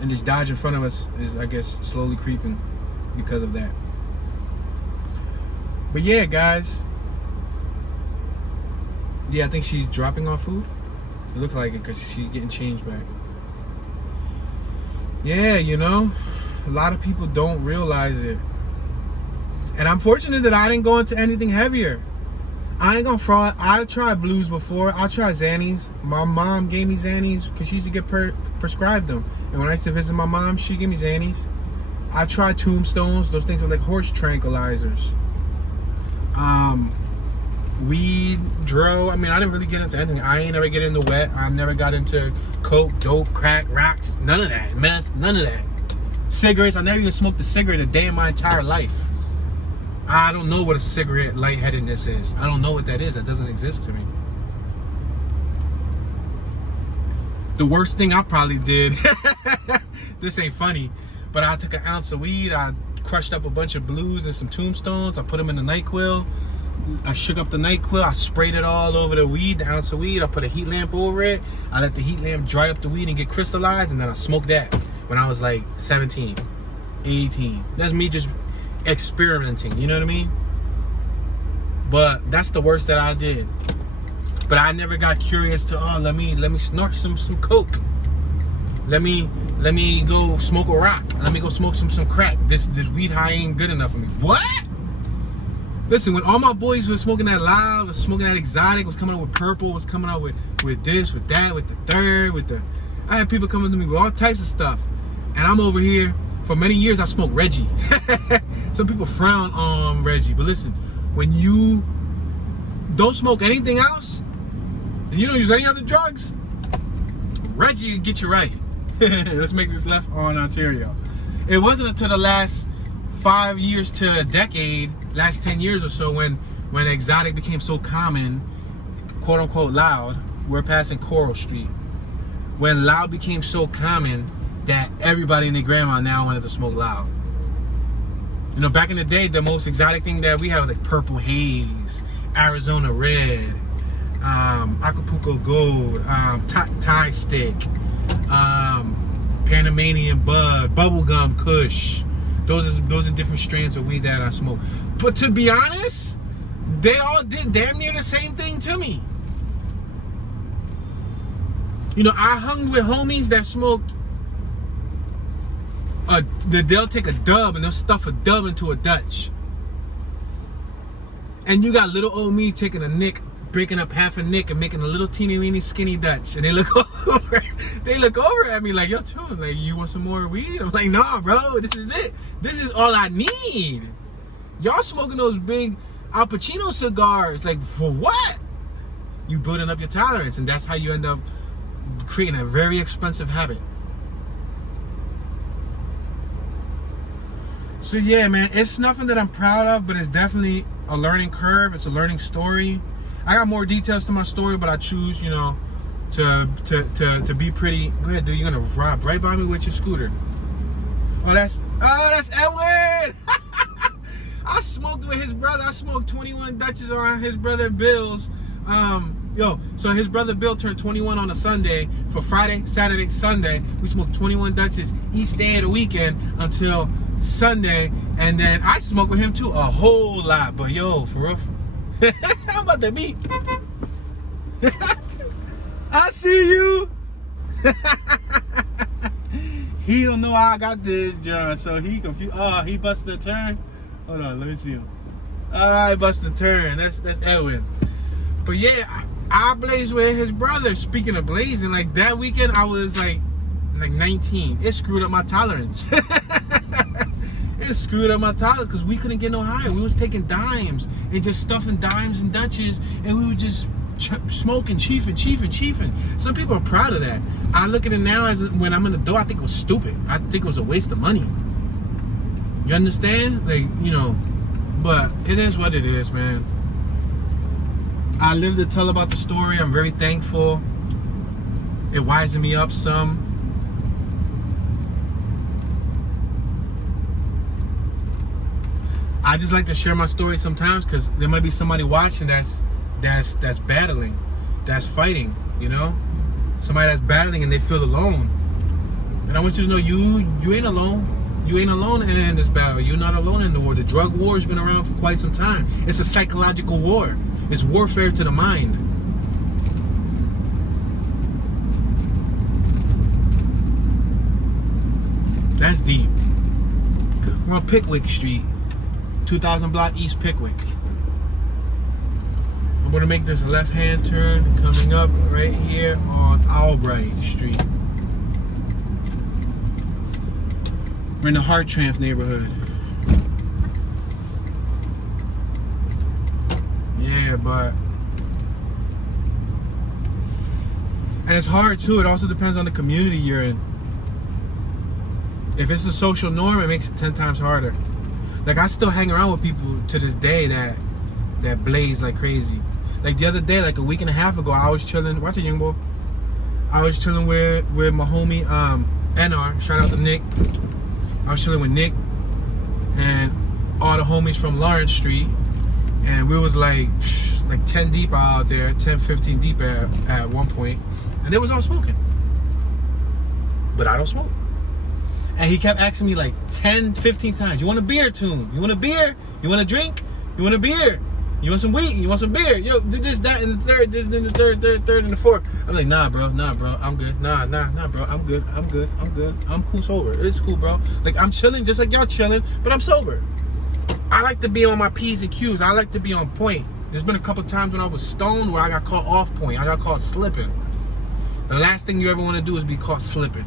And this Dodge in front of us is, I guess, slowly creeping because of that. But yeah, guys. Yeah, I think she's dropping off food. It looks like it because she's getting change back. Yeah, a lot of people don't realize it. And I'm fortunate that I didn't go into anything heavier. I ain't gonna fraud. I tried blues before. I tried Xannies. My mom gave me Xannies because she used to get prescribed them. And when I used to visit my mom, she gave me Xannies. I tried Tombstones. Those things are like horse tranquilizers. Weed, dro. I mean, I didn't really get into anything. I ain't never get into wet. I never got into coke, dope, crack, rocks. None of that. Meth, none of that. Cigarettes. I never even smoked a cigarette a day in my entire life. I don't know what a cigarette lightheadedness is. I don't know what that is. That doesn't exist to me. The worst thing I probably did, this ain't funny, but I took an ounce of weed, I crushed up a bunch of blues and some Tombstones, I put them in the NyQuil, I shook up the NyQuil, I sprayed it all over the weed, the ounce of weed, I put a heat lamp over it, I let the heat lamp dry up the weed and get crystallized, and then I smoked that when I was like 17, 18. That's me just experimenting, you know what I mean? But that's the worst that I did. But I never got curious to, oh, let me snort some coke. Let me go smoke a rock. Let me go smoke some crack. This weed high ain't good enough for me. What? Listen, when all my boys were smoking that loud, was smoking that exotic, was coming out with purple, was coming out with this, with that, with the third, I had people coming to me with all types of stuff. And I'm over here, for many years I smoked Reggie. Some people frown on Reggie, but listen, when you don't smoke anything else, and you don't use any other drugs, Reggie will get you right. Let's make this left on Ontario. It wasn't until the last 5 years to a decade, last 10 years or so, when exotic became so common, quote unquote loud. We're passing Coral Street. When loud became so common that everybody and their grandma now wanted to smoke loud. You know, back in the day, the most exotic thing that we have was like Purple Haze, Arizona Red, Acapulco Gold, Thai Stick, Panamanian Bud, Bubblegum Kush. Those are different strands of weed that I smoke. But to be honest, they all did damn near the same thing to me. You know, I hung with homies that smoked. They'll take a dub and they'll stuff a dub into a Dutch. And you got little old me taking a nick, breaking up half a nick and making a little teeny weeny skinny Dutch. And they look over at me like, yo, too, like, you want some more weed? I'm like, nah, bro, this is it. This is all I need. Y'all smoking those big Al Pacino cigars, like, for what? You building up your tolerance, and that's how you end up creating a very expensive habit. So yeah, man, it's nothing that I'm proud of, but it's definitely a learning curve. It's a learning story. I got more details to my story, but I choose, you know, to be pretty. Go ahead, dude. You're gonna ride right by me with your scooter. Oh, that's Edwin. I smoked with his brother. I smoked 21 Dutches on his brother Bill's. So his brother Bill turned 21 on a Sunday. For Friday, Saturday, Sunday, we smoked 21 Dutches each day of the weekend until Sunday, and then I smoked with him too a whole lot. But yo, for real, I'm about to beat. I see you. He don't know how I got this, John. So he confused. Oh, he busted a turn. Hold on, let me see him. I busted a turn. That's Edwin. But yeah, I blazed with his brother. Speaking of blazing, like that weekend, I was like 19. It screwed up my tolerance. It screwed up my tolerance because we couldn't get no higher. We was taking dimes and just stuffing dimes and Dutches, and we were just smoking, chiefing. Some people are proud of that. I look at it now as when I'm in the door, I think it was stupid. I think it was a waste of money. You understand? Like, you know, but it is what it is, man. I live to tell about the story. I'm very thankful. It wisened me up some. I just like to share my story sometimes because there might be somebody watching that's battling, that's fighting, you know? Somebody that's battling and they feel alone. And I want you to know you ain't alone. You ain't alone in this battle. You're not alone in the war. The drug war has been around for quite some time. It's a psychological war. It's warfare to the mind. That's deep. We're on Pickwick Street, 2000 block East Pickwick. I'm gonna make this a left-hand turn coming up right here on Albright Street. We're in the Hartranft neighborhood. Yeah, but and it's hard too. It also depends on the community you're in. If it's a social norm, it makes it 10 times harder. Like, I still hang around with people to this day that blaze like crazy. Like the other day, like a week and a half ago, I was chilling. Watch it, young boy. I was chilling with my homie NR. Shout out to Nick. I was chilling with Nick and all the homies from Lawrence Street, and we was like 10 deep out there, 10, 15 deep at one point, and they was all smoking. But I don't smoke. And he kept asking me like 10, 15 times, you want a beer, Tune? You want a beer? You want a drink? You want a beer? You want some weed? You want some beer? Yo, do this, that, and the third, this, then the third, and the fourth. I'm like, nah, bro, I'm good. Nah, bro, I'm good. I'm cool sober. It's cool, bro. Like, I'm chilling just like y'all chilling, but I'm sober. I like to be on my P's and Q's. I like to be on point. There's been a couple times when I was stoned where I got caught off point. I got caught slipping. The last thing you ever want to do is be caught slipping.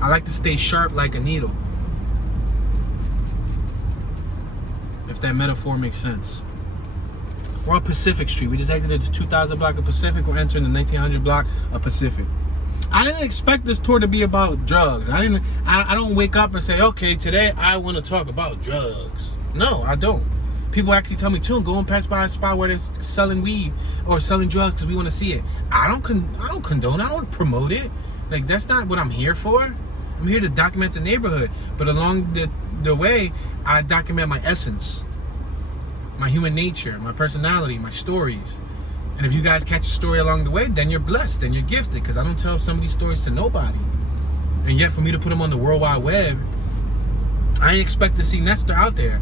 I like to stay sharp like a needle. If that metaphor makes sense. We're on Pacific Street. We just exited the 2000 block of Pacific. We're entering the 1900 block of Pacific. I didn't expect this tour to be about drugs. I don't wake up and say, okay, today I want to talk about drugs. No, I don't. People actually tell me, too, go and pass by a spot where they're selling weed or selling drugs because we want to see it. I don't condone. I don't promote it. Like, that's not what I'm here for. I'm here to document the neighborhood. But along the way, I document my essence, my human nature, my personality, my stories. And if you guys catch a story along the way, then you're blessed, then you're gifted, because I don't tell some of these stories to nobody. And yet for me to put them on the World Wide Web, I didn't expect to see Nestor out there.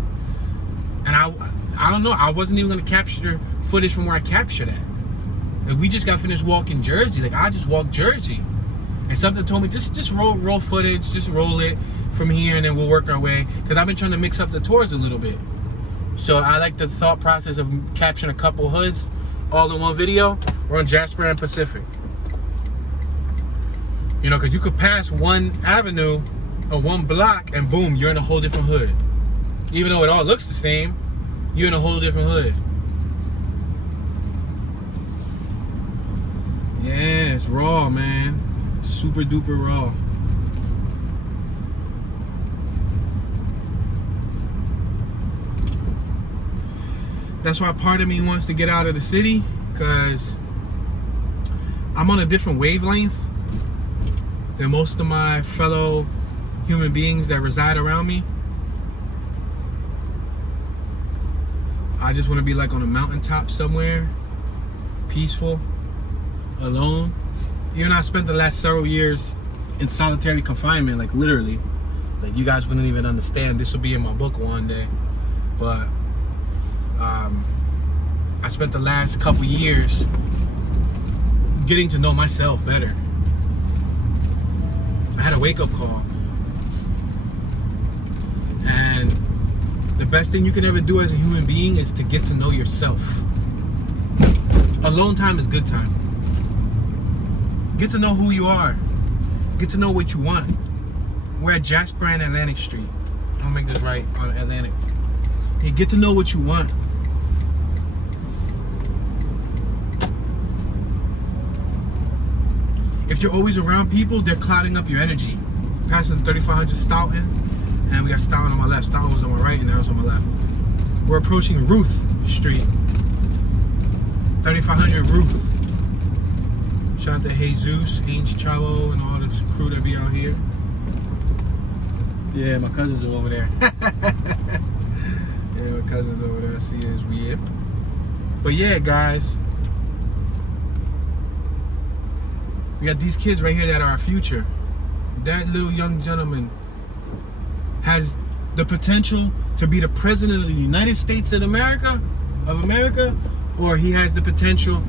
And I don't know, I wasn't even going to capture footage from where I captured at. Like, we just got finished walking Jersey. Like, I just walked Jersey. And something told me, just roll footage, just roll it from here, and then we'll work our way. Because I've been trying to mix up the tours a little bit. So I like the thought process of capturing a couple hoods all in one video. We're on Jasper and Pacific. You know, because you could pass one avenue or one block and boom, you're in a whole different hood. Even though it all looks the same, you're in a whole different hood. Yeah, it's raw, man. Super duper raw. That's why part of me wants to get out of the city, because I'm on a different wavelength than most of my fellow human beings that reside around me. I just want to be like on a mountaintop somewhere, peaceful, alone. Even though I spent the last several years in solitary confinement, like literally, like you guys wouldn't even understand. This will be in my book one day, but I spent the last couple years getting to know myself better. I had a wake-up call, and the best thing you can ever do as a human being is to get to know yourself. Alone time is good time. Get to know who you are. Get to know what you want. We're at Jasper and Atlantic Street. I'll make this right on Atlantic. You get to know what you want. If you're always around people, they're clouding up your energy. Passing 3500 Stoughton, and we got Stoughton on my left. Stoughton was on my right, and now it's on my left. We're approaching Ruth Street. 3500 Ruth. Shout out to Jesus, Ainge Chavo, and all this crew that be out here. Yeah, my cousins are over there. Yeah, my cousins over there. I see his whip. But yeah, guys. We got these kids right here that are our future. That little young gentleman has the potential to be the president of the United States of America, or he has the potential,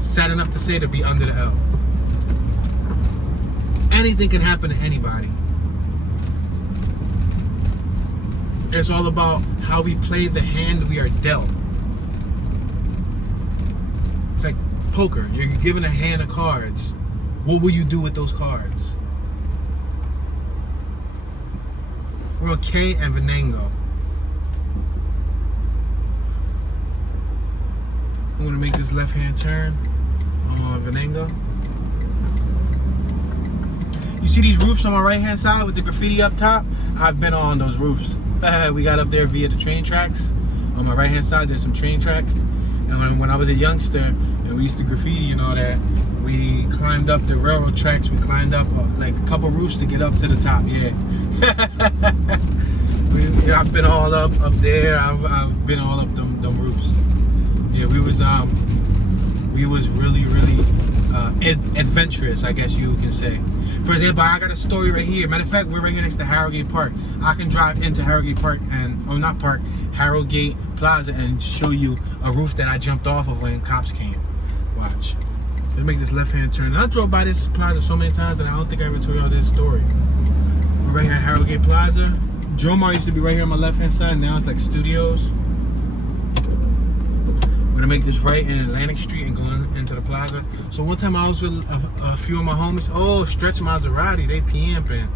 sad enough to say, to be under the L. Anything can happen to anybody. It's all about how we play the hand we are dealt. It's like poker. You're given a hand of cards. What will you do with those cards? We're on K and Venango. I'm gonna make this left-hand turn on Venango. You see these roofs on my right-hand side with the graffiti up top? I've been on those roofs. We got up there via the train tracks. On my right-hand side, there's some train tracks. And when I was a youngster, and we used to graffiti and all that, we climbed up the railroad tracks. We climbed up like a couple roofs to get up to the top. Yeah. I've been all up there. I've been all up them roofs. Yeah, we was really adventurous, I guess you can say. For example, I got a story right here. Matter of fact, we're right here next to Harrogate Park. I can drive into Harrogate Park Harrogate Plaza and show you a roof that I jumped off of when cops came. Watch. Let's make this left-hand turn. And I drove by this plaza so many times that I don't think I ever told y'all this story. We're right here at Harrogate Plaza. Jomar used to be right here on my left-hand side. Now it's like studios. We're gonna make this right in Atlantic Street and go into the plaza. So one time I was with a few of my homies. Oh, Stretch Maserati, they pimping.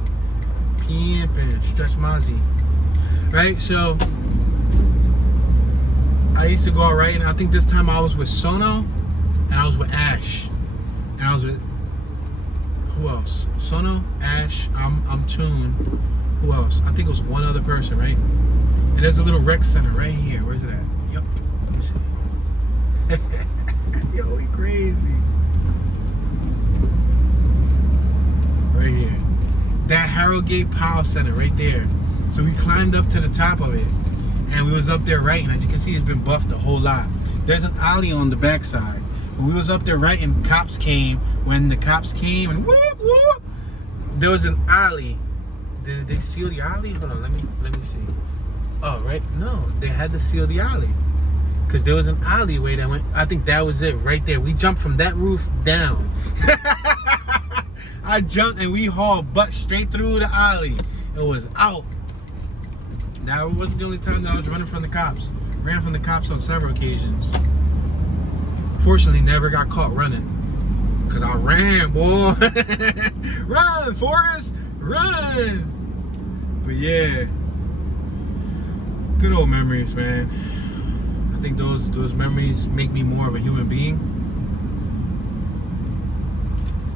Stretch Mazzy. Right, so I used to go out writing. I think this time I was with Sono, and I was with Ash, and I was with who else? Sono, Ash, I'm Tune. Who else? I think it was one other person, right? And there's a little rec center right here. Where's it at? Yep. Let me see. Yo, we crazy. Right here. That Harrogate Power Center right there. So we climbed up to the top of it, and we was up there writing. As you can see, it's been buffed a whole lot. There's an alley on the backside. When we was up there writing, cops came. When the cops came and whoop whoop, there was an alley. Did they seal the alley? Hold on, let me see. Oh, right. No, they had to seal the alley because there was an alleyway that went. I think that was it right there. We jumped from that roof down. I jumped and we hauled butt straight through the alley. It was out. Now, it wasn't the only time that I was running from the cops. Ran from the cops on several occasions. Fortunately, never got caught running. Because I ran, boy. Run, Forrest, run. But yeah. Good old memories, man. I think those memories make me more of a human being.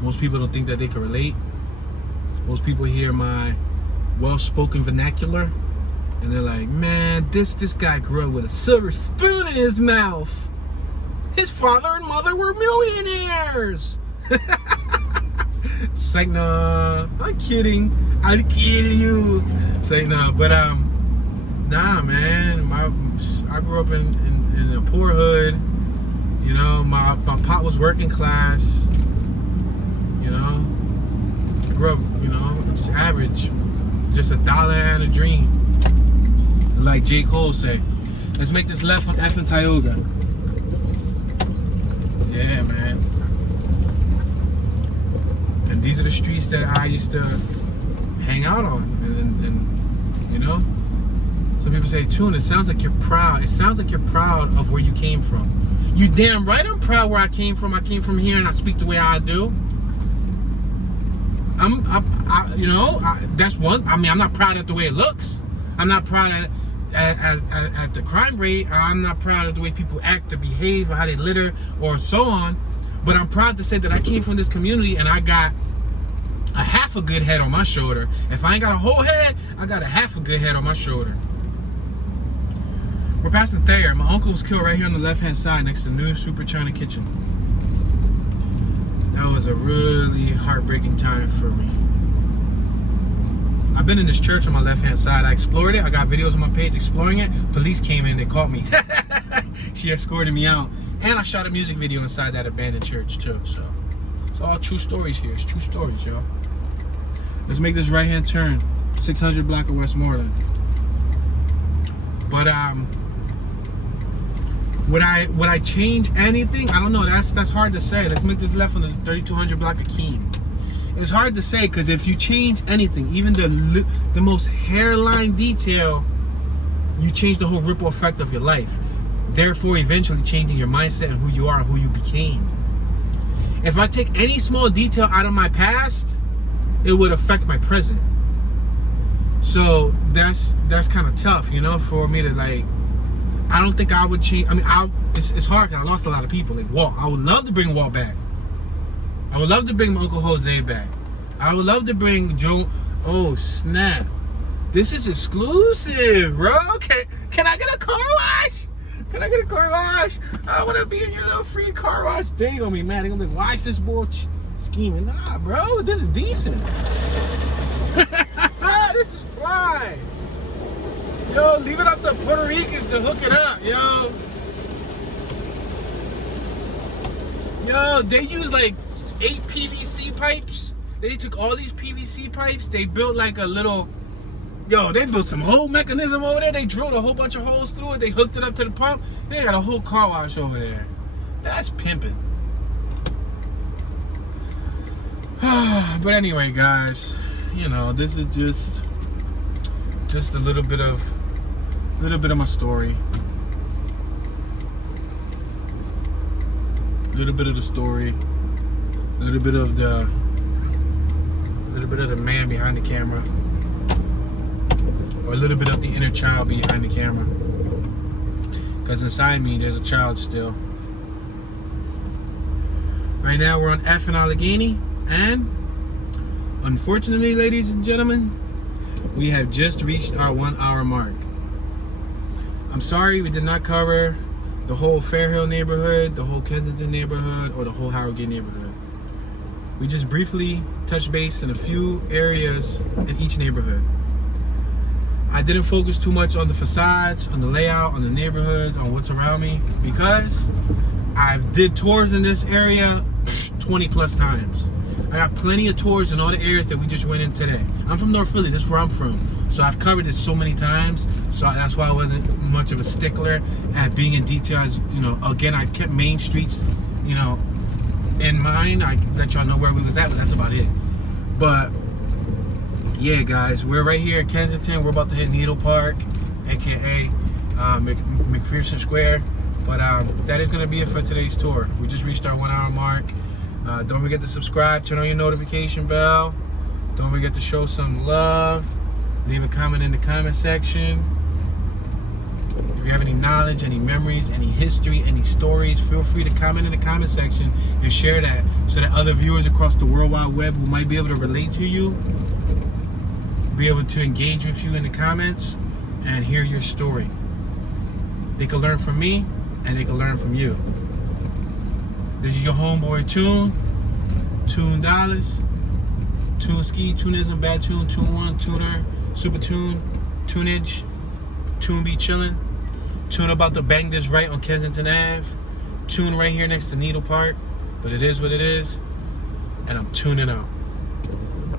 Most people don't think that they can relate. Most people hear my well-spoken vernacular and they're like, man, this guy grew up with a silver spoon in his mouth. His father and mother were millionaires. It's like, nah, I'm kidding. I'm kidding you. It's like, nah, but nah, man. I grew up in a poor hood. You know, my pop was working class. You know, I grew up, you know, just average, just $1 and a dream. Like J. Cole say, let's make this left on F and Tioga. Yeah, man. And these are the streets that I used to hang out on, and you know, some people say, Tune, it sounds like you're proud. It sounds like you're proud of where you came from. You damn right I'm proud where I came from. I came from here and I speak the way I do. You know, that's one. I mean, I'm not proud of the way it looks. I'm not proud at the crime rate. I'm not proud of the way people act or behave or how they litter or so on. But I'm proud to say that I came from this community and I got a half a good head on my shoulder. If I ain't got a whole head, I got a half a good head on my shoulder. We're passing Thayer. My uncle was killed right here on the left-hand side next to New Super China Kitchen. That was a really heartbreaking time for me. I've been in this church on my left-hand side. I explored it. I got videos on my page exploring it. Police came in. They caught me. She escorted me out. And I shot a music video inside that abandoned church, too. So, it's all true stories here. It's true stories, y'all. Let's make this right-hand turn. 600 block of Westmoreland. But, would I change anything? I don't know. That's hard to say. Let's make this left on the 3200 block of Keene. It's hard to say because if you change anything, even the most hairline detail, you change the whole ripple effect of your life. Therefore, eventually changing your mindset and who you are and who you became. If I take any small detail out of my past, it would affect my present. So that's kind of tough, you know, for me to like. I don't think I would change. I mean, it's hard because I lost a lot of people. Like Walt, I would love to bring Walt back. I would love to bring my Uncle Jose back. I would love to bring Joe. Oh snap! This is exclusive, bro. Can I get a car wash? Can I get a car wash? I want to be in your little free car wash. They gonna be mad. They gonna be like, why is this boy scheming? Nah, bro. This is decent. This is fine. Yo, leave it up to Puerto Ricans to hook it up, yo. Yo, they use like 8 PVC pipes. They took all these PVC pipes. They built like a little, they built some whole mechanism over there. They drilled a whole bunch of holes through it. They hooked it up to the pump. They got a whole car wash over there. That's pimping. But anyway, guys, you know, this is just a little bit of my story. A little bit of the story. A little bit of the man behind the camera. Or a little bit of the inner child behind the camera. because inside me there's a child still. Right now we're on F in Allegheny, and unfortunately, ladies and gentlemen, we have just reached our 1 hour mark. I'm sorry we did not cover the whole Fairhill neighborhood, the whole Kensington neighborhood, or the whole Harrogate neighborhood. We just briefly touched base in a few areas in each neighborhood. I didn't focus too much on the facades, on the layout, on the neighborhood, on what's around me, because I've did tours in this area 20 plus times. I got plenty of tours in all the areas that we just went in today. I'm from North Philly, that's where I'm from. So I've covered this so many times, so that's why I wasn't much of a stickler at being in details. You know, again, I kept main streets, you know, in mind. I let y'all know where we was at, but that's about it. But yeah, guys, we're right here in Kensington. We're about to hit Needle Park, aka McPherson Square. But that is gonna be it for today's tour. We just reached our 1 hour mark. Don't forget to subscribe, turn on your notification bell. Don't forget to show some love. Leave a comment in the comment section. If you have any knowledge, any memories, any history, any stories, feel free to comment in the comment section and share that so that other viewers across the World Wide Web who might be able to relate to you, be able to engage with you in the comments and hear your story. They can learn from me and they can learn from you. This is your homeboy Tune, Tune Dollars, Tune Ski, Tuneism, Bad Tune, Tune One, Tuner, Super Tune, Tunage, Tune Be Chillin', Tune about to bang this right on Kensington Ave, Tune right here next to Needle Park, but it is what it is, and I'm tuning out.